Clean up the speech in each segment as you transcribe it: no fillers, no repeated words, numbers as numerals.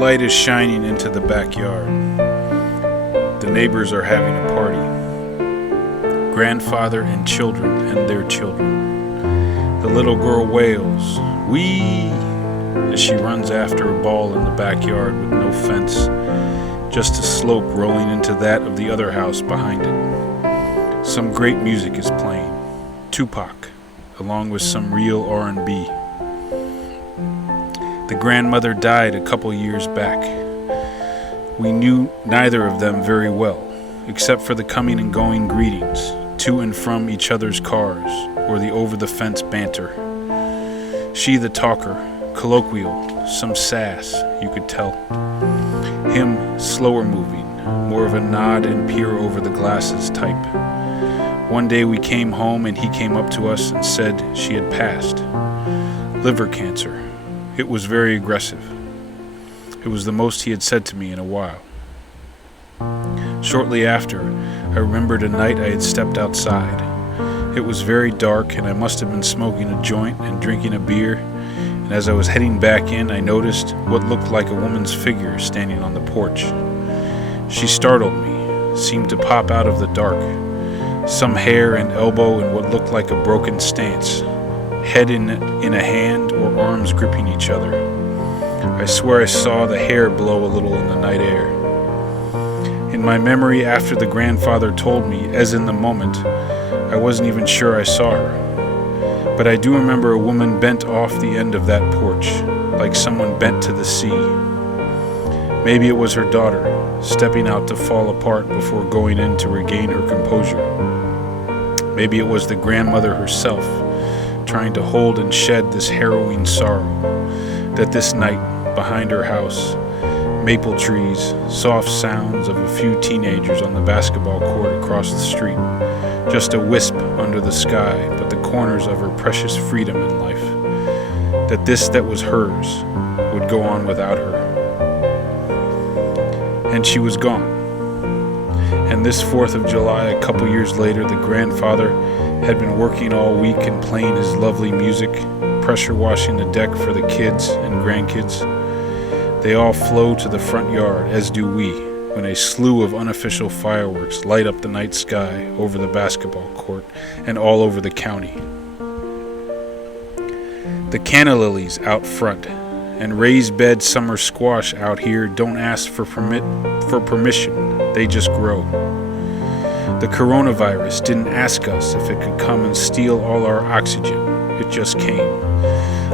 light is shining into the backyard. The neighbors are having a party. Grandfather and children and their children. The little girl wails, "Wee!" as she runs after a ball in the backyard with no fence, just a slope rolling into that of the other house behind it. Some great music is playing. Tupac, along with some real R&B. The grandmother died a couple years back. We knew neither of them very well, except for the coming and going greetings, to and from each other's cars, or the over-the-fence banter. She the talker, colloquial, some sass, you could tell. Him slower moving, more of a nod and peer over the glasses type. One day we came home and he came up to us and said she had passed. Liver cancer. It was very aggressive. It was the most he had said to me in a while. Shortly after, I remembered a night I had stepped outside. It was very dark and I must have been smoking a joint and drinking a beer, and as I was heading back in, I noticed what looked like a woman's figure standing on the porch. She startled me, seemed to pop out of the dark, some hair and elbow in what looked like a broken stance, head in a hand or arms gripping each other. I swear I saw the hair blow a little in the night air. In my memory after the grandfather told me, as in the moment, I wasn't even sure I saw her. But I do remember a woman bent off the end of that porch, like someone bent to the sea. Maybe it was her daughter, stepping out to fall apart before going in to regain her composure. Maybe it was the grandmother herself, trying to hold and shed this harrowing sorrow, that this night, behind her house, maple trees, soft sounds of a few teenagers on the basketball court across the street, just a wisp under the sky, but the corners of her precious freedom in life, that this that was hers would go on without her. And she was gone. And this 4th of July, a couple years later, the grandfather had been working all week and playing his lovely music, pressure washing the deck for the kids and grandkids. They all flow to the front yard, as do we, when a slew of unofficial fireworks light up the night sky over the basketball court and all over the county. The canna lilies out front and raised bed summer squash out here don't ask for permission, they just grow. The coronavirus didn't ask us if it could come and steal all our oxygen, it just came,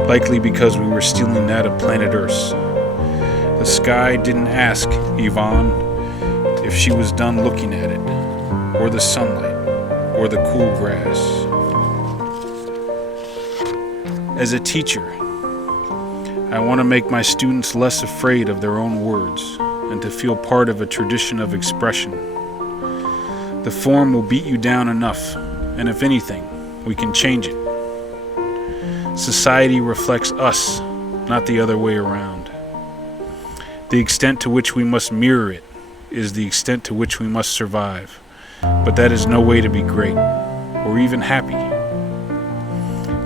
likely because we were stealing that of planet Earth. The sky didn't ask Yvonne if she was done looking at it, or the sunlight, or the cool grass. As a teacher, I want to make my students less afraid of their own words and to feel part of a tradition of expression. The form will beat you down enough, and if anything, we can change it. Society reflects us, not the other way around. The extent to which we must mirror it is the extent to which we must survive, but that is no way to be great, or even happy.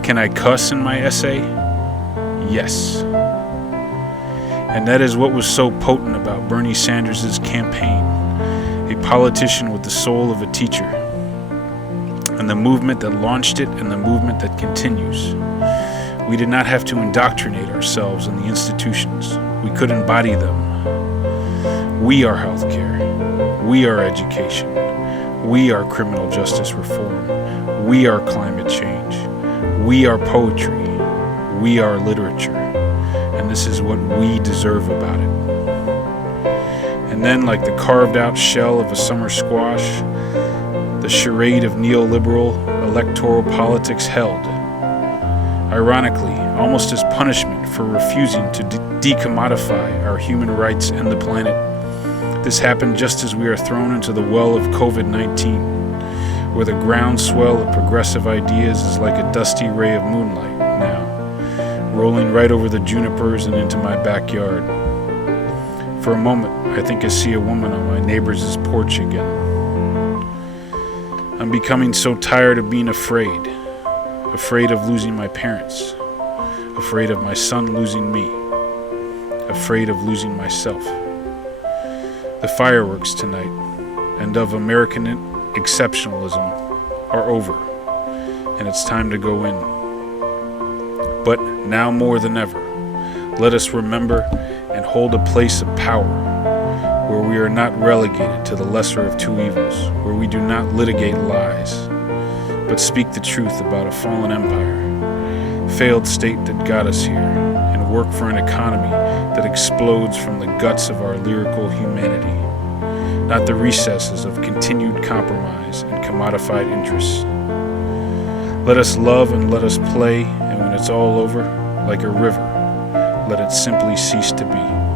Can I cuss in my essay? Yes. And that is what was so potent about Bernie Sanders' campaign, a politician with the soul of a teacher, and the movement that launched it and the movement that continues. We did not have to indoctrinate ourselves in the institutions. We could embody them. We are healthcare. We are education. We are criminal justice reform. We are climate change. We are poetry. We are literature. And this is what we deserve about it. And then, like the carved out shell of a summer squash, the charade of neoliberal electoral politics held. Ironically, almost as punishment for refusing to decommodify our human rights and the planet. This happened just as we are thrown into the well of COVID-19, where the groundswell of progressive ideas is like a dusty ray of moonlight now, rolling right over the junipers and into my backyard. For a moment, I think I see a woman on my neighbor's porch again. I'm becoming so tired of being afraid of losing my parents, afraid of my son losing me, afraid of losing myself. The fireworks tonight, and of American exceptionalism, are over, and it's time to go in. But now more than ever, let us remember and hold a place of power, where we are not relegated to the lesser of two evils, where we do not litigate lies, but speak the truth about a fallen empire, failed state that got us here, and work for an economy that explodes from the guts of our lyrical humanity, not the recesses of continued compromise and commodified interests. Let us love and let us play, and when it's all over, like a river, let it simply cease to be.